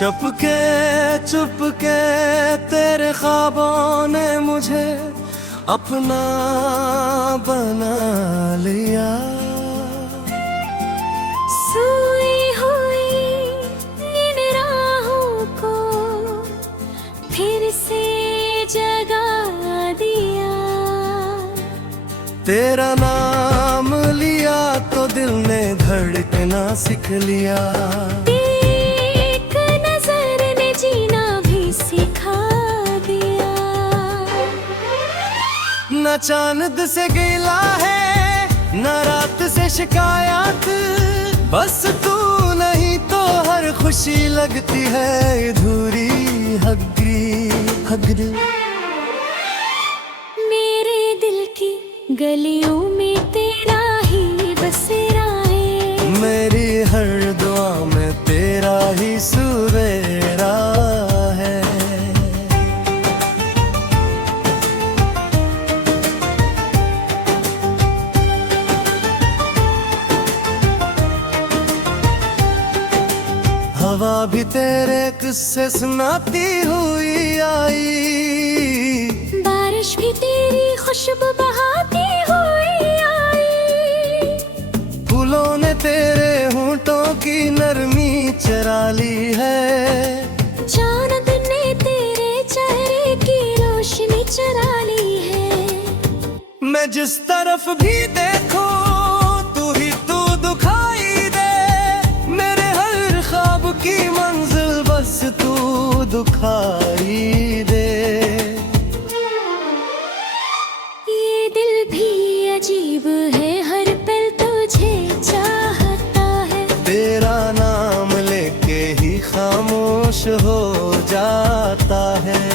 चुपके चुपके तेरे ख्वाबों ने मुझे अपना बना लिया। सोई हुई इन राहों को फिर से जगा दिया। तेरा नाम लिया तो दिल ने धड़कना सीख लिया। एक नजर ने जीना भी सिखा दिया। न चांद से गिला है न रात से शिकायत, बस तू नहीं तो हर खुशी लगती है अधूरी हगरी हगरी। मेरे दिल की गलियों में तेरा ही बसेरा है। मेरी हर दुआ में तेरा ही सुरेरा है। हवा भी तेरे किस्से सुनाती हुई आई। बारिश भी तेरी खुशबू बहाती हुई आई। फूलों ने तेरे होंठों की नरमी चरा ली है। चांद ने तेरे चेहरे की रोशनी चरा ली है। मैं जिस तरफ भी देखूं तू ही तू दिखाई दे। मेरे हर ख्वाब की मंजिल बस तू दिखाई दे। ये दिल भी अजीब है हर पल तुझे चाहता है। तेरा नाम लेके ही खामोश हो जाता है।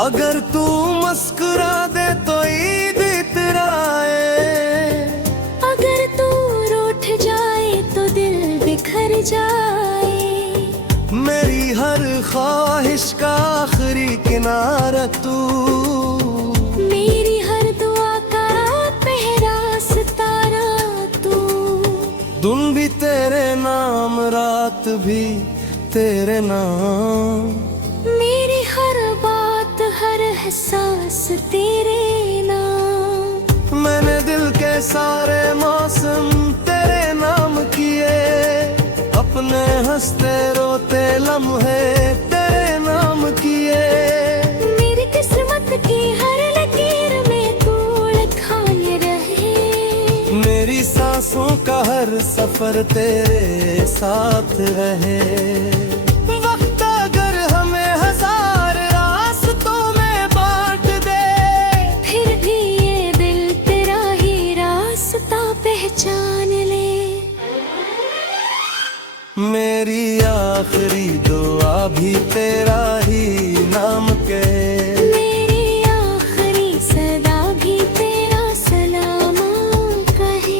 अगर तू मुस्कुरा दे तो ईद इतराए। अगर तू रूठ जाए तो दिल बिखर जाए। मेरी हर ख्वाहिश का आखिरी किनारा तू। मेरी हर दुआ का पहरा सितारा तू। दिन भी तेरे नाम रात भी तेरे नाम। मेरी हर बात हर एहसास तेरे नाम। मैंने दिल के सारे मौसम तेरे नाम किए। अपने हंसते रोते लम्हे तेरे नाम किए। मेरी किस्मत की हर लकीर में तू लिखाए रहे। मेरी सांसों का हर सफर तेरे साथ रहे। वक्त अगर हमें हजार रास्तों में बांट दे, फिर भी ये दिल तेरा ही रास्ता पहचान ले। मेरी आखिरी दुआ भी तेरा ही नाम के। मेरी आखिरी सदा भी तेरा सलाम कहे।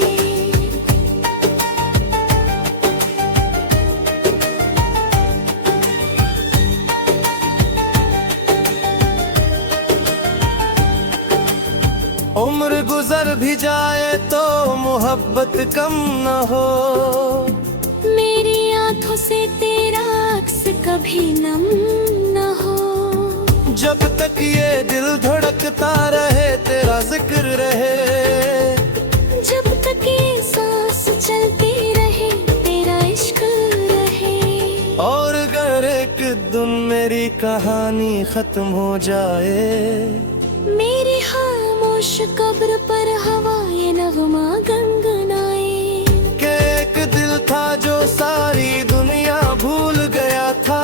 उम्र गुजर भी जाए तो मोहब्बत कम न हो। मेरी आंखों से तेरा अक्स कभी नम न हो। जब तक ये दिल धड़कता रहे तेरा जिक्र रहे। जब तक ये सांस चलती रहे तेरा इश्क रहे। और अगर एक दिन मेरी कहानी खत्म हो जाए, मेरी खामोश कब्र पर हवाएं नगमा गनगनाए। कि एक दिल था जो सारी दुनिया भूल गया था।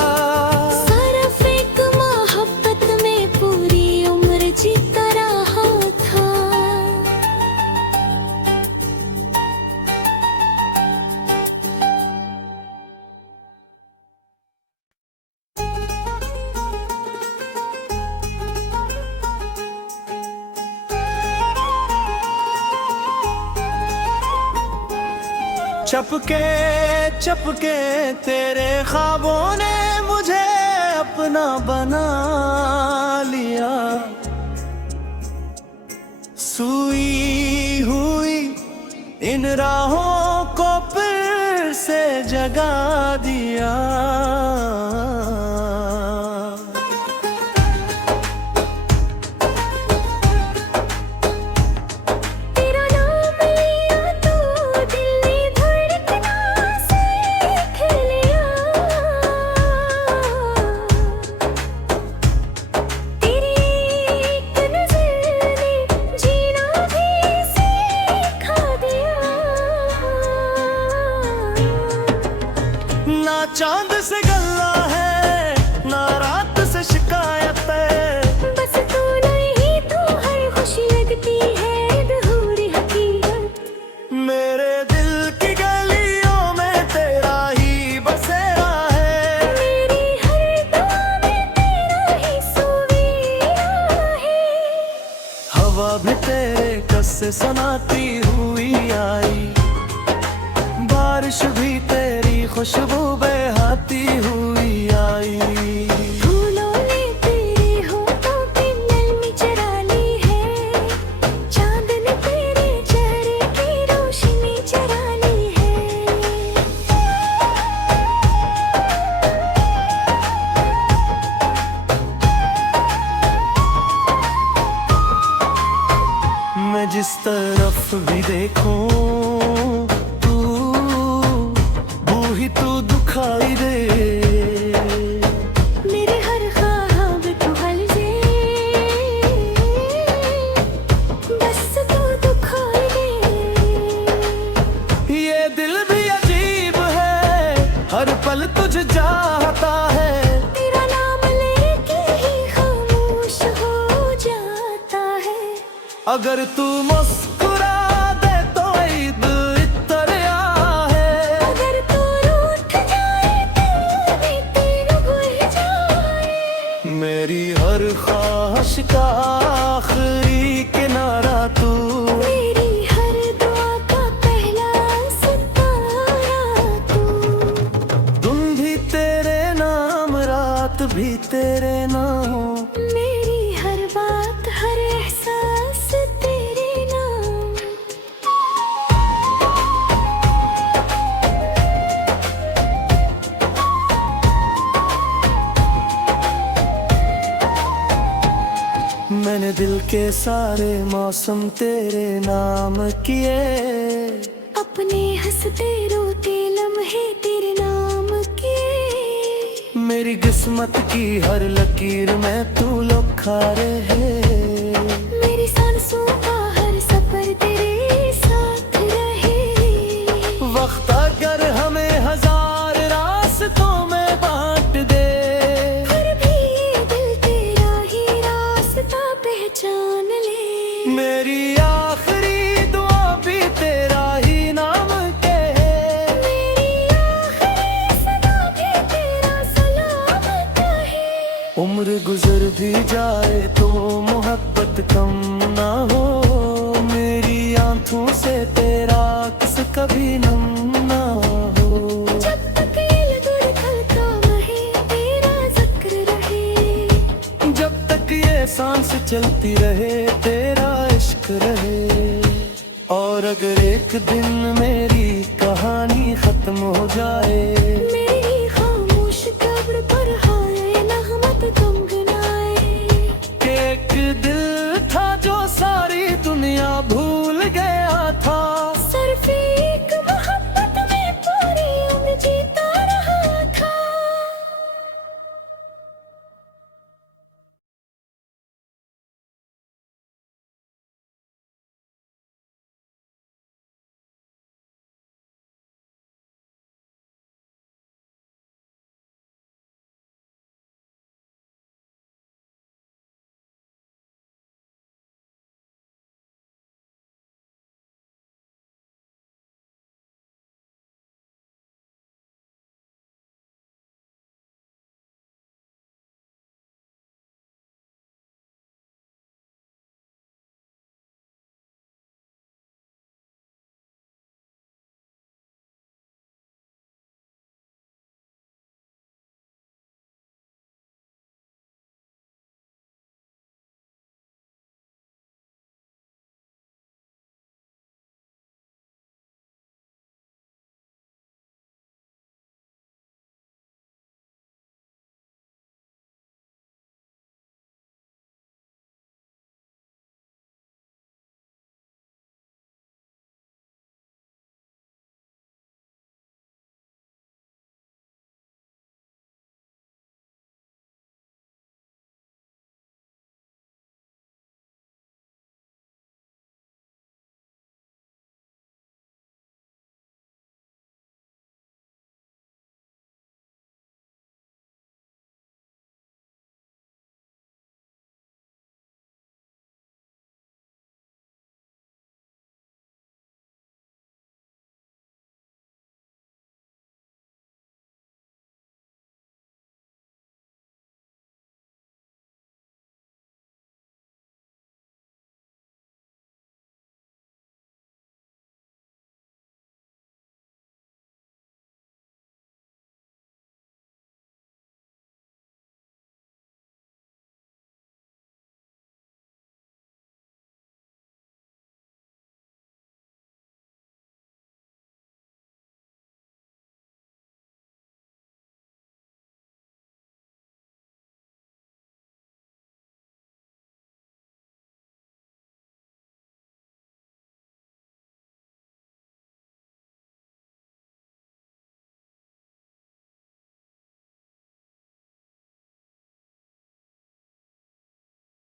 सिर्फ एक मोहब्बत में पूरी उम्र जीता रहा था। चपके चपके तेरे ख्वाबों ने मुझे अपना बना लिया। सुई हुई इन राहों को फिर से जगा दिया। तेरा नाम लिया तो दिल ने धड़कना सीख लिया। तेरी एक नज़र ने जीना भी सिखा दिया। ना चांद से गल्ला है ना रात से शिकायत है। बस तू नहीं तो हर खुशी लगती है अधूरी हकीकत। मेरे दिल की गलियों में तेरा ही बसेरा है। मेरी हर दुआ में तेरा ही सुवीरा है। हवा भी तेरे किस्से सुनाती हुई आई। बारिश भी तेरी खुशबू बहाती हुई आई। फूलों ने तेरे होठों पे नरमी चरा ली है। चांद ने तेरे चेहरे की रोशनी चरा ली है। मैं जिस तरफ भी देखूं तू ही तू दिखाई दे। मेरे हर ख्वाब तू हलजे बस तू दिखाई दे। ये दिल भी अजीब है हर पल तुझे चाहता है। तेरा नाम लेके ही खामोश हो जाता है। अगर तू मुस्कुरा दे तो ईद इतर है। अगर तू रूठ जाए दिल भी तेरा भूल जाए। मेरी हर ख्वाहिश का आखिरी किनारा तू। मेरी हर दुआ का पहला सितारा तू। तुम भी तेरे नाम रात भी तेरे नाम। मेरी हर बात हर एहसास तेरे नाम। मैंने दिल के सारे मौसम तेरे नाम किए। अपने हंसते रोते लम्हे तेरे नाम किए। मेरी किस्मत की हर लकीर में तू लिखा रहे। मेरी सांसों का हर सफर तेरे साथ रहे। वक्त अगर हमें हजार रास्तों में बांट दे। फिर भी ये दिल तेरा ही रास्ता पहचान ले। मेरी आखिरी दुआ भी तेरा ही नाम के। मेरी आखिरी सदा भी तेरा सलामत है। उम्र गुजर भी जाए तो मोहब्बत कम ना हो। मेरी आंखों से तेरा किस कभी नम ना हो। जब तक ये धड़कता रहे तेरा जिक्र रहे। जब तक ये सांस चलती रहे तेरा इश्क रहे। और अगर एक दिन मेरी कहानी खत्म हो जाए।